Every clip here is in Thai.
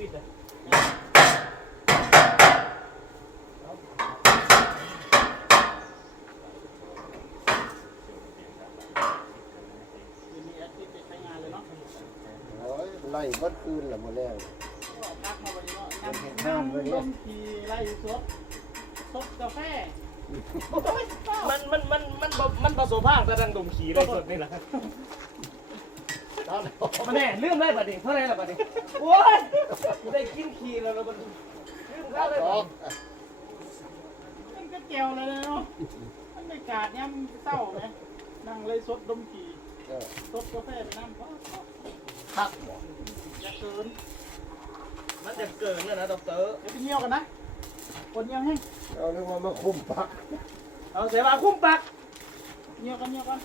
ปิดเลยทีนี้แอดมิดไปใช้งานเลยเนาะโอ้ยไล่บัดคืนละหมดแล้วพักมาวันนี้เนาะนั่งนั่งลมทีไล่สดสดกาแฟมันมันมันมันบ่มันผสมภาคแต่ดังดมขี่เลยสดนี่แหละตอน มาแน่ลืมได้บัดนี้เท่าไหรล่ะบัดนี้โอ้ยได้กินขี่แล้วแล้วบัดนี้ลืมข้าวเลยสบัอดงนี้มันก็เจียวเลยเนาะมันไม่กาดย่ำเศร้าไหมนั่งเลยสดดมทีเออสดกาแฟไปนั่งก็คักบ่อย่าเกินมันจะเกินแล้วนะดอกเตอร์เดี๋ยวไปเงี้ยวกันนะคนเงี้ยวให้เอาเรียกว่ามาคุมปักเอาเสียมาคุ้มปักเงี้ยวกันเงี้ยวกัน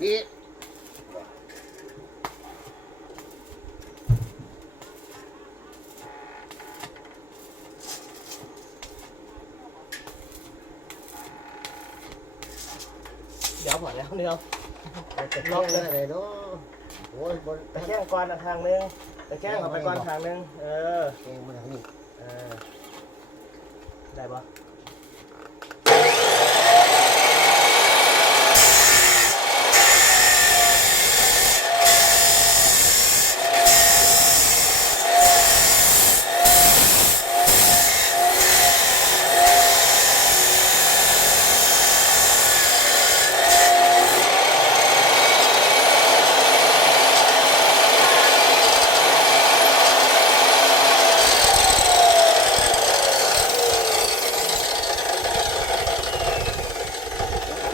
พี่เดี๋ยวพอแล้วเดี๋ยวจะล็อกได้เลยเนาะโอ้ยบนตะแคงก่อนทางนึงตะแคงเอาไปก่อนทางนึง เออเองมาทางนี้เออ ได้ปะ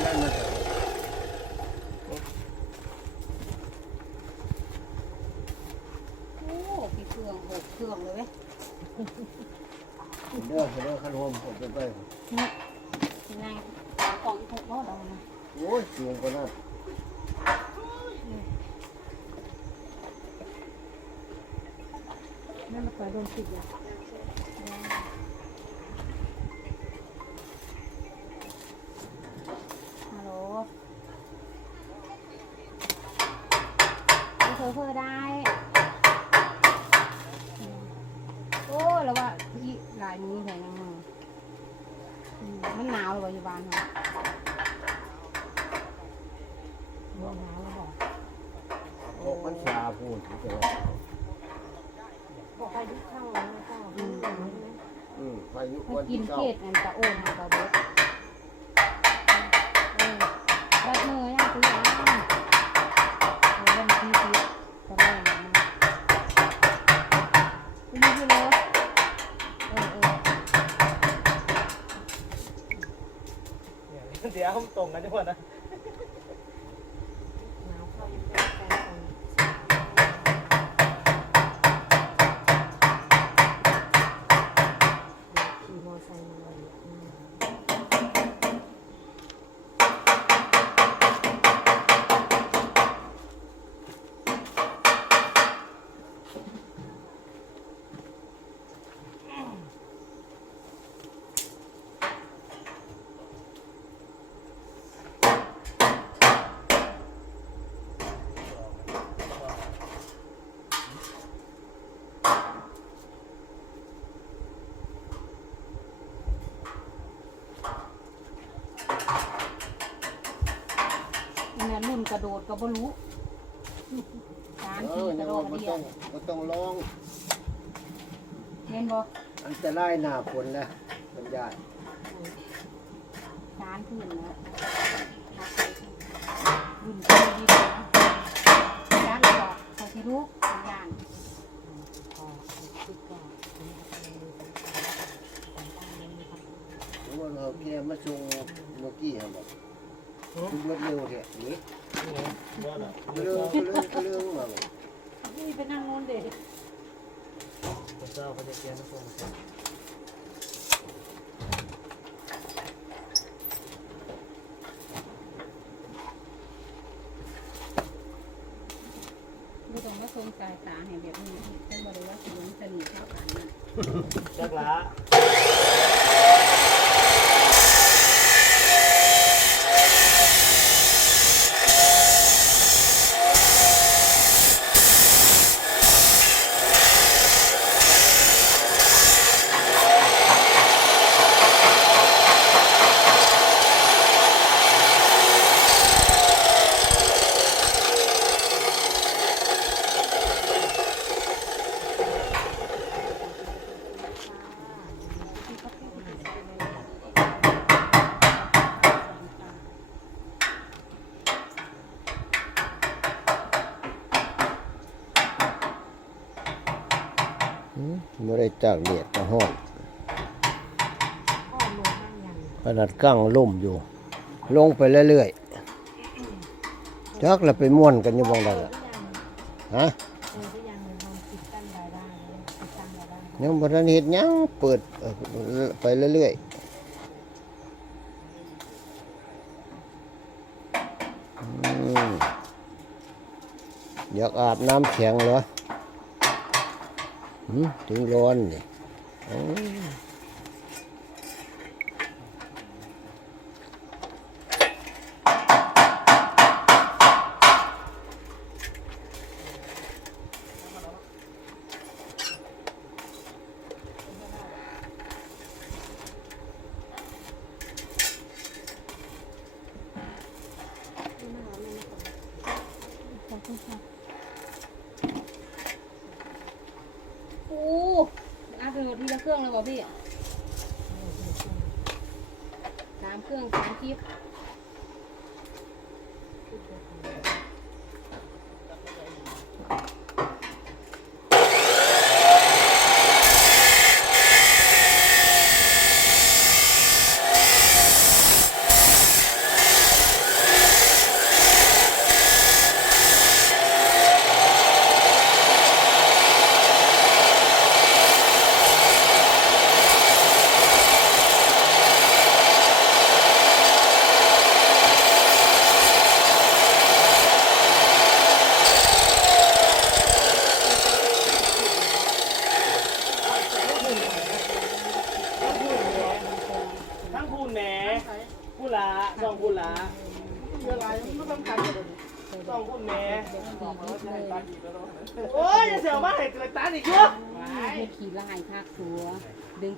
นั่นมาจาก โอ้พี่เครื่องหกเครื่องเลยเว้ย เด้อเด้อขนมผมไปไปที่นั่งตามกล่องถูกรอดเอานะโอ้ยเสียงคนนั้นนั่นมาคอยโดนติดอะฮัลโหลเธอเพื่อได้อืมโอ้ แล้วว่าที่ลายนี้แข็งมือมันหนาวเลยปัจจุบันค่ะหนาวแล้วบอกโอ้มันชาพูดจะว่าบอกใครยุคเข้าแล้วก็อืมอืมพายุให้วันกินเก้าเขตมันจะโอนมาตะเบิดเออแบบมือยังคืออย่างนั้นเออวันที่สิบก็ได้นะคุณมีอยู่เลยเออเออ ห้อตรงกันทุกคนนะ หนาวเข้าอยู่แค่แฟนคนขี่มอไซค์มาเลยอืม นี่นะรุ่น กระโดดก็บ่รู้การเอขี่อกยัระงโดว่าดมันเดียต้อวงมันต้องลอง เห็นบ่อันตรายหน้าฝนนะมันยากการขึ้นนะรุ่นก็ดีกว่าการหลอกเขาที่รู้สัญญาณเพราะว่าเราแค่มาชงโนกี้ครับแบบคุณรถเร็วแค่นี้ นี่ไปนั่งโน้นเด็กเจ้าเขาจะเกียนทุกคนไม่ต้องมาทรงสายตาเห็นแบบนี้ฉันบอกเลยว่าสวงสนิทเท่ากันนะจักละ ไม่ได้จากเดียดมาห้อนขนาดกั้งล่มอยู่ ลงไปเรื่อยๆจักแล้วไปม่วนกันอยู่บ้างได้ล่ะฮะยังบ่ทันเฮ็ดหยังเปิดเอ่อไปเรื่อยๆอืมอยากอาบน้ำแข็งเหรอหืม ถึงร้อนนี่โอ้ยโอ้อัพโหลดทีละ เครื่องเลยบ่พี่สามเครื่องสามคลิป ทั้งพูนแหนพูละ สองพูละเวลามันก็ต้องการเลยสองพูนแหนบอกว่าจะให้ตาดีแล้วเนาะโอ้ยย่าเสียวมาให้เกิดตาอีกเยอะเฮ็ดขี่ลายคักสัว